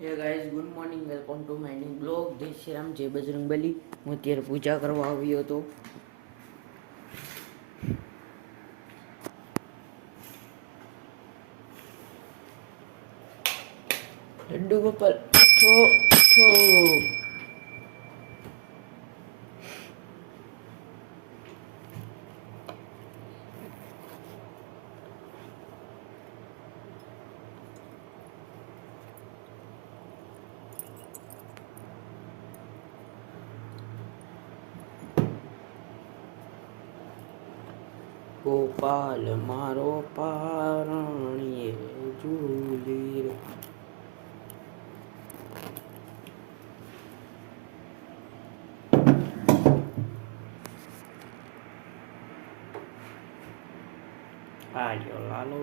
Hey guys, good morning, welcome to my new blog. જય શ્રી રામ, જય બજરંગબલી. હું અત્યારે પૂજા કરવા આવ્યો હતો. લડ્ડુ ગોપાલ છો છો. ગોપાલ મારો પારણીએ ઝૂલી રે. આર્યો લાલો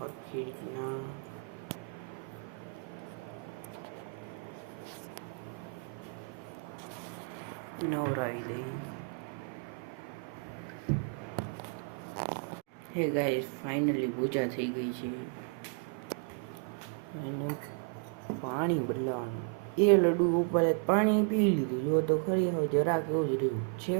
હરખી રીતના નવરાવી દઈ. હે ગાઈસ, ફાઇનલી પૂજા થઈ ગઈ છે. એનું પાણી બદલાવાનું. એ લડ્ડુ ઉપર પાણી પી લીધું. જો તો ખરી હવે જરાક એવું જ રહ્યું છે.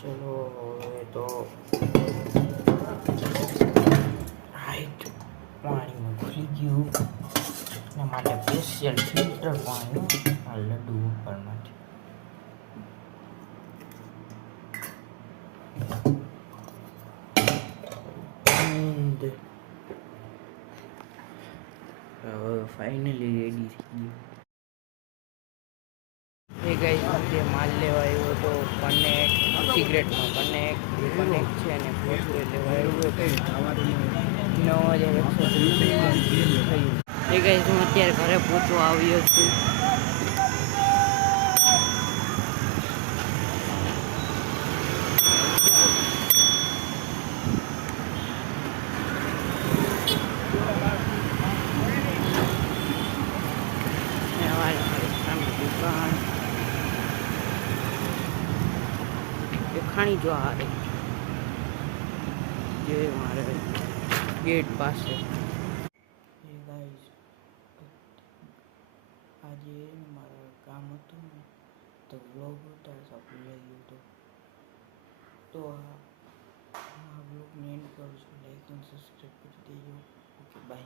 ચલો હવે તો રાઈટ પાણીમાં ખુલી ગયું. એના માટે સ્પેશિયલ ફિલ્ટર પાણી આ લડ્ડુ ઉપર માટે. હવે ફાઇનલી રેડી થઈ ગયું. એ ગાઈસ, જે માલ લેવા આવ્યો હતો કનેક્ટ સિગરેટનો કનેક્ટ છે અને પોસ્ટર લેવા આવ્યો હતો 9130 થયું. એ ગાઈસ, હું અત્યારે ઘરે પહોંચવા આવ્યો છું. ખાણી જો આ જે મારે ગેટ પાસે. આજે મારા કામ હતું ને તો વ્લોગ ઉતારતા ભૂલાઈ ગયો હતો. તો આ બ્લોગને એન્ડ કરું છું. લાઈક અને સબસ્ક્રાઈબ કરી દેજો. Okay, by.